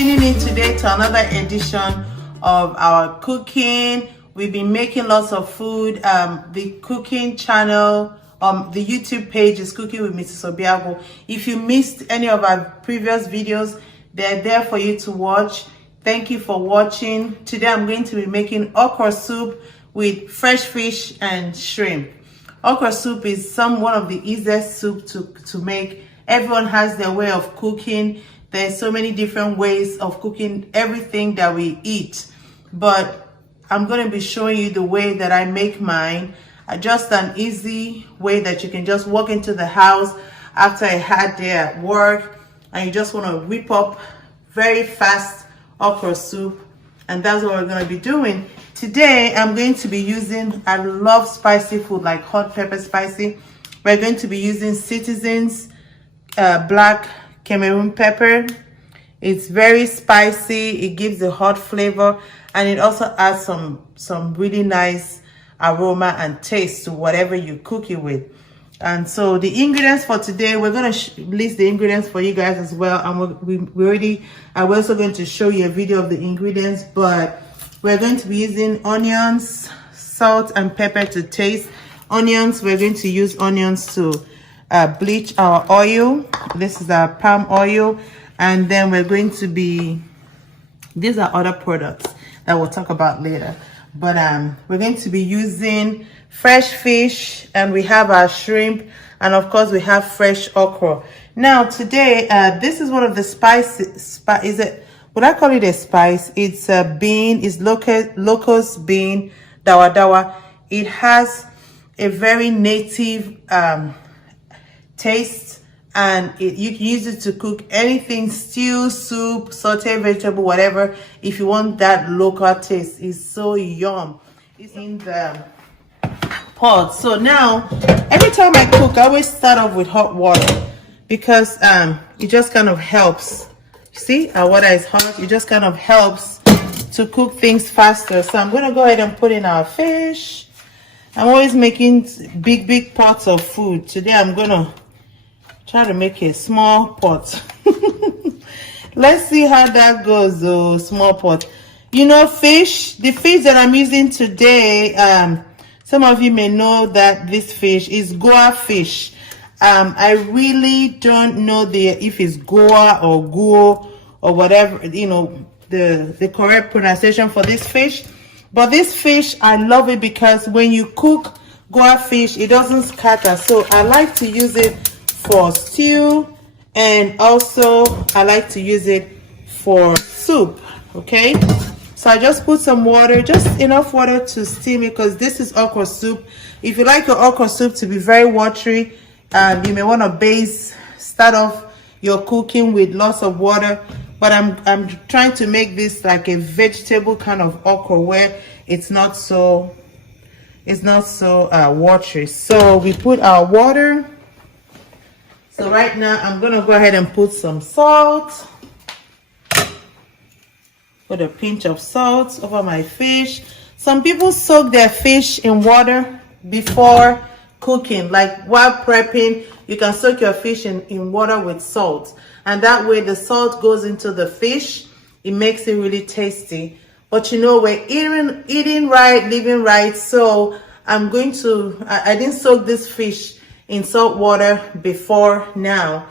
tuning in today to another edition of our cooking. We've been making lots of food. The cooking channel, the YouTube page is Cooking with Mrs Obiagwu. If you missed any of our previous videos, they're there for you to watch. Thank you for watching. Today I'm going to be making okra soup with fresh fish and shrimp. Okra soup is one of the easiest soup to make. Everyone has their way of cooking. There's so many different ways of cooking everything that we eat, but I'm going to be showing you the way that I make mine. Just an easy way that you can just walk into the house after a hard day at work and you just want to whip up very fast okra soup, and that's what we're going to be doing. Today I'm going to be using, I love spicy food like hot pepper spicy. We're going to be using Citizens black Cameroon pepper. It's very spicy, it gives a hot flavor, and it also adds some really nice aroma and taste to whatever you cook it with. And so the ingredients for today, we're going to list the ingredients for you guys as well, and we're also going to show you a video of the ingredients. But we're going to be using onions, salt and pepper to taste. Onions, we're going to use onions to bleach our oil. This is our palm oil, and then we're going to be, these are other products that we'll talk about later, but we're going to be using fresh fish, and we have our shrimp, and of course we have fresh okra. Now today this is one of the spices. Would I call it a spice? It's a bean. It's locust bean, Dawadawa. It has a very native taste, and you can use it to cook anything: stew, soup, saute vegetable, whatever. If you want that local taste, it's so yum. It's in the pot. So now every time I cook, I always start off with hot water, because it just kind of helps. See, our water is hot. It just kind of helps to cook things faster. So I'm going to go ahead and put in our fish. I'm always making big pots of food. Today I'm going to try to make a small pot. Let's see how that goes though. Small pot. You know, fish, the fish that I'm using today, some of you may know that this fish is Goa fish. I really don't know if it's Goa or Guo or whatever, you know, the correct pronunciation for this fish. But this fish, I love it because when you cook Goa fish, it doesn't scatter. So I like to use it for stew, and also I like to use it for soup. Okay, so I just put some water, just enough water to steam it, because this is okra soup. If you like your okra soup to be very watery, you may want to start off your cooking with lots of water. But I'm trying to make this like a vegetable kind of okra where it's not so watery. So we put our water. So right now I'm gonna go ahead and put some salt. Put a pinch of salt over my fish. Some people soak their fish in water before cooking, like while prepping. You can soak your fish in water with salt, and that way the salt goes into the fish. It makes it really tasty. But you know, we're eating right, living right. So I'm going to, I didn't soak this fish in salt water before now,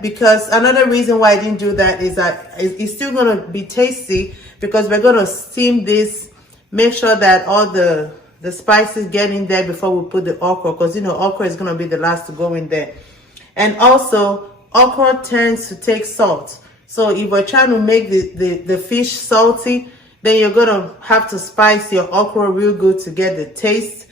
because another reason why I didn't do that is that it's still going to be tasty, because we're going to steam this, make sure that all the spices get in there before we put the okra, because you know okra is going to be the last to go in there. And also okra tends to take salt, so if we're trying to make the fish salty, then you're going to have to spice your okra real good to get the taste.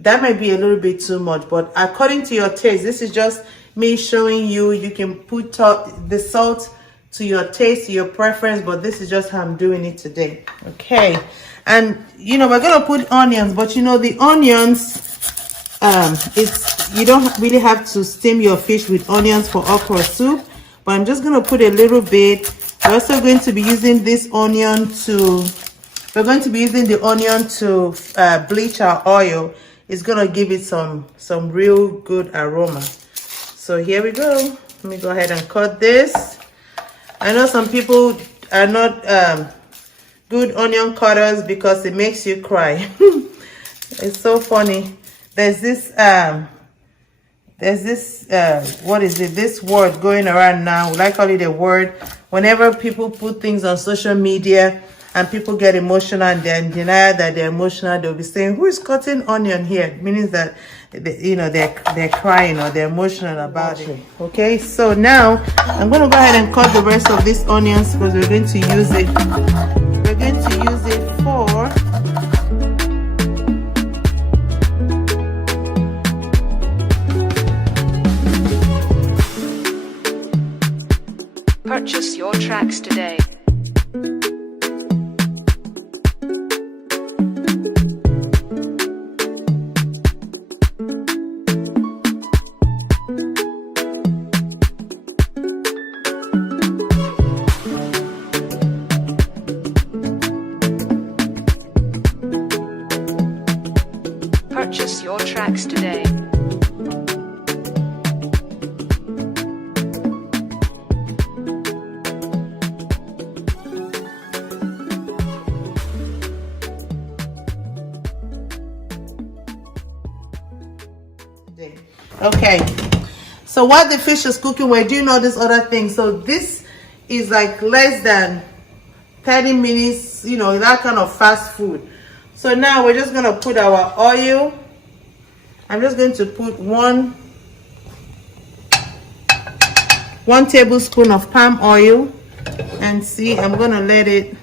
That might be a little bit too much, but according to your taste, this is just me showing you. You can put the salt to your taste, to your preference, but this is just how I'm doing it today. Okay, and you know, we're gonna put onions, but you know, the onions, you don't really have to steam your fish with onions for okra soup, but I'm just gonna put a little bit. We're also going to be using this onion to, bleach our oil. It's gonna give it some real good aroma. So here we go. Let me go ahead and cut this. I know some people are not good onion cutters because it makes you cry. It's so funny. There's this what is it, this word going around now, I call it a word. Whenever people put things on social media and people get emotional and they're in denial that they're emotional, they'll be saying, who is cutting onion here? Meaning that they're crying or they're emotional about it. Okay, so now I'm going to go ahead and cut the rest of these onions because we're going to use it. We're going to use it for purchase your tracks today. Purchase your tracks today. Okay, so while the fish is cooking, we're doing all these other things. So this is like less than 30 minutes, you know, that kind of fast food. So now we're just going to put our oil. I'm just going to put one tablespoon of palm oil, and see, I'm going to let it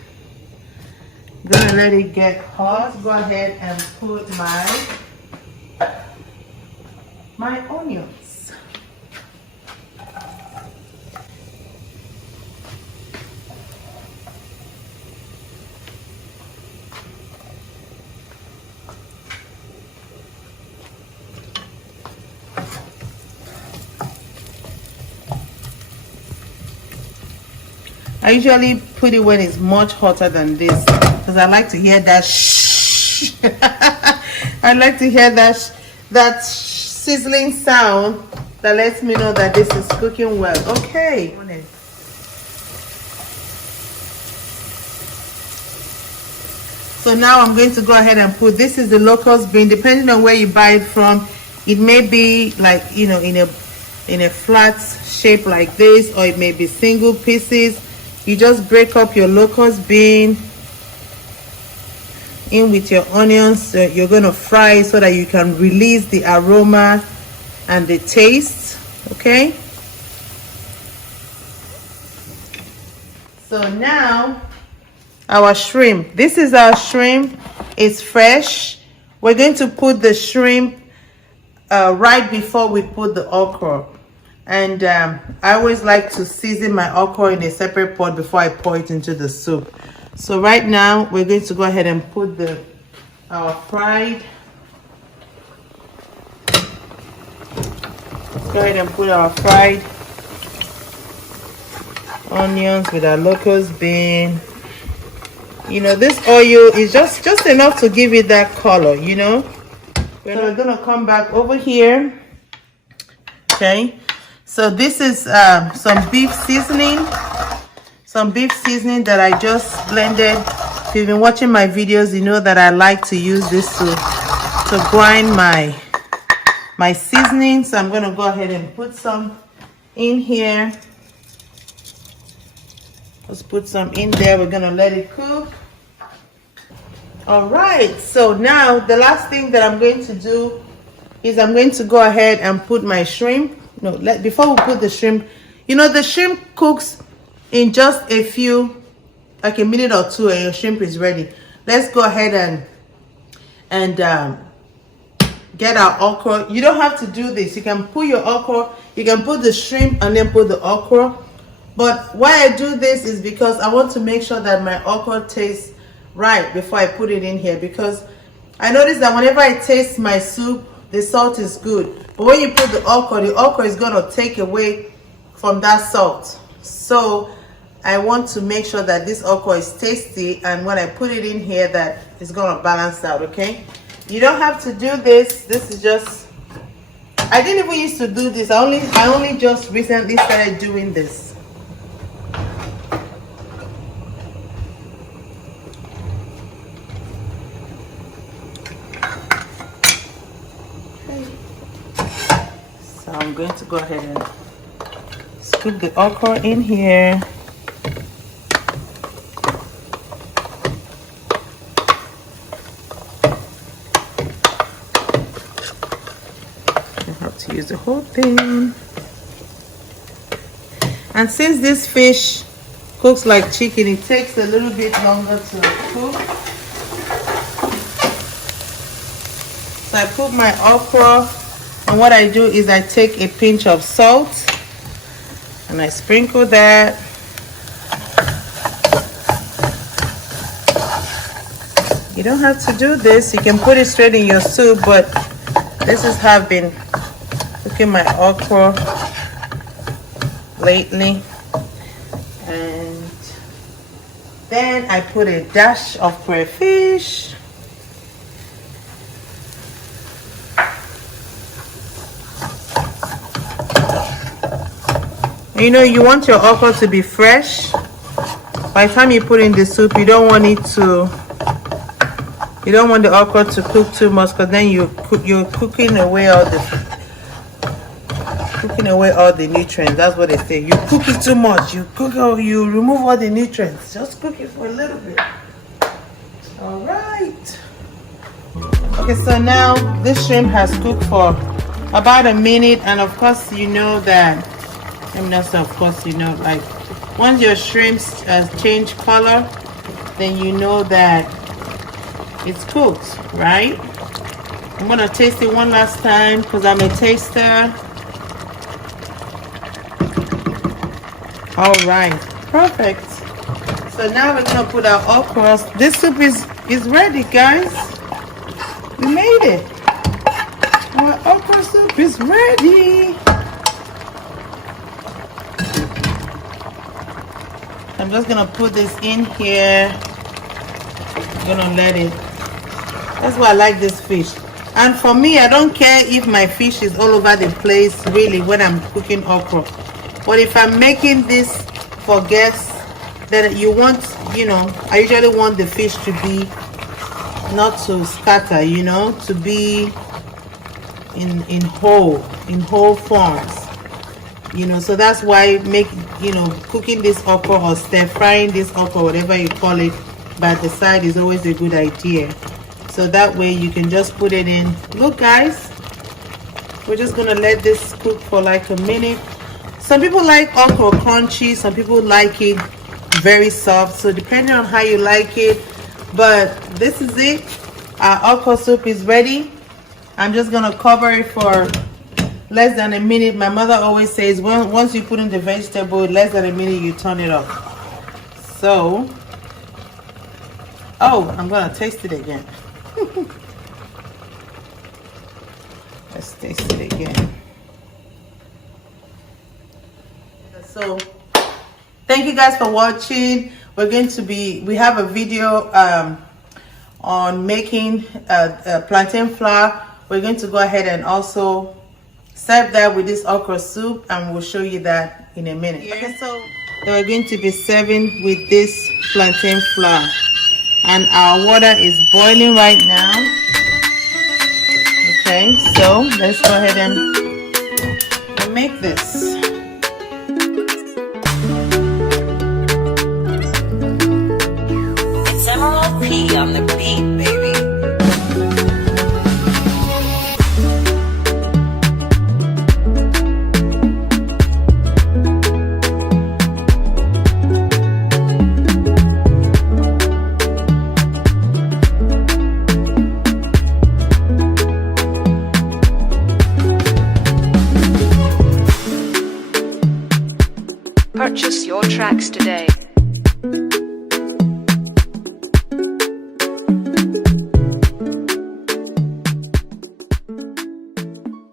get hot. Go ahead and put my onions. I usually put it when it's much hotter than this because I like to hear that shh. I like to hear that sizzling sound that lets me know that this is cooking well. Okay. So now I'm going to go ahead and put, this is the locust bean. Depending on where you buy it from, it may be like, you know, in a flat shape like this, or it may be single pieces. You just break up your locust bean in with your onions. You're going to fry so that you can release the aroma and the taste. Okay, so now our shrimp, this is our shrimp. It's fresh. We're going to put the shrimp right before we put the okra. And I always like to season my okra in a separate pot before I pour it into the soup. So right now we're going to go ahead and put our fried. Let's go ahead and put our fried onions with our locust bean. You know, this oil is just enough to give it that color, you know. We're gonna come back over here. Okay, so this is some beef seasoning that I just blended. If you've been watching my videos, you know that I like to use this to grind my seasoning. So I'm going to go ahead and put some in here. Let's put some in there. We're going to let it cook. All right, so now the last thing that I'm going to do is I'm going to go ahead and put my shrimp. No, before we put the shrimp, you know, the shrimp cooks in just a few, like a minute or two, and your shrimp is ready. Let's go ahead and get our okra. You don't have to do this. You can put your okra, you can put the shrimp and then put the okra. But why I do this is because I want to make sure that my okra tastes right before I put it in here, because I notice that whenever I taste my soup, the salt is good, but when you put the okra is going to take away from that salt. So I want to make sure that this okra is tasty, and when I put it in here, that it's going to balance out. Okay, you don't have to do this. This is just, I didn't even used to do this. I only just recently started doing this. I'm going to go ahead and scoop the okra in here. You have to use the whole thing. And since this fish cooks like chicken, it takes a little bit longer to cook. So I put my okra, and what I do is I take a pinch of salt and I sprinkle that. You don't have to do this, you can put it straight in your soup, but this is how I've been cooking my okra lately. And then I put a dash of crayfish. You know, you want your okra to be fresh. By the time you put in the soup, you don't want the okra to cook too much, because then you're cooking away all the nutrients. That's what they say. You cook it too much, you remove all the nutrients. Just cook it for a little bit. All right. Okay, so now this shrimp has cooked for about a minute, and of course you know that. Like once your shrimps change color, then you know that it's cooked, right? I'm gonna taste it one last time because I'm a taster. All right, perfect. So now we're gonna put our okra. This soup is ready, guys. We made it. Our okra soup is ready. I'm just gonna put this in here. I'm gonna let it. That's why I like this fish. And for me, I don't care if my fish is all over the place really when I'm cooking okra. But if I'm making this for guests that you want, you know, I usually want the fish to be not to scatter, you know, to be in whole forms. You know, so that's why cooking this okra or stir frying this okra, whatever you call it, by the side is always a good idea. So that way you can just put it in. Look guys, we're just gonna let this cook for like a minute. Some people like okra crunchy, some people like it very soft, so depending on how you like it. But this is it. Our okra soup is ready. I'm just gonna cover it for less than a minute. My mother always says once you put in the vegetable, less than a minute you turn it off. So, oh, I'm gonna taste it again. Let's taste it again. So, thank you guys for watching. We have a video on making plantain flour. We're going to go ahead and also serve that with this okra soup, and we'll show you that in a minute. Okay, so we're going to be serving with this plantain flour, and our water is boiling right now. Okay, so let's go ahead and make this. It's Emerald P on the beat, baby. Purchase your tracks today.